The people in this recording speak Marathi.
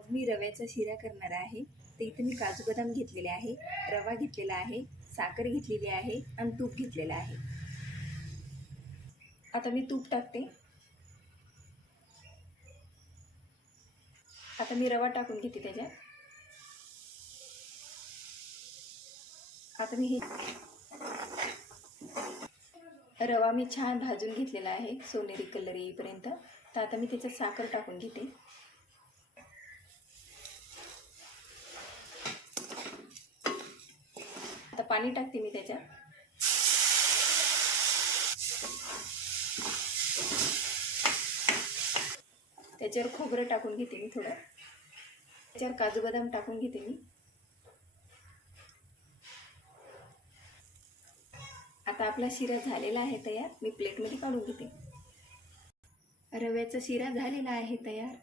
आज मी रव्याचा शिरा करणार आहे। तर इथे मी काजू बदाम घेतलेले आहे, रवा घेतलेला आहे, साखर घेतलेली आहे आणि तूप घेतलेलं आहे। आता मी तूप टाकते। आता मी रवा टाकून घेते त्याच्यात। आता मी रवा मी छान भाजून घेतलेला आहे सोनेरी कलर येईपर्यंत। तर आता मी त्याच्यात साखर टाकून घेते। आता पाणी टाकते मी त्याच्यात। त्याच्यावर खोबरं टाकून घेते मी थोडं। त्याच्यावर काजू बदाम टाकून घेते मी। आता आपला शिरा झालेला आहे तयार। मी प्लेटमध्ये काढून घेते। रव्याचा शिरा झालेला आहे तयार।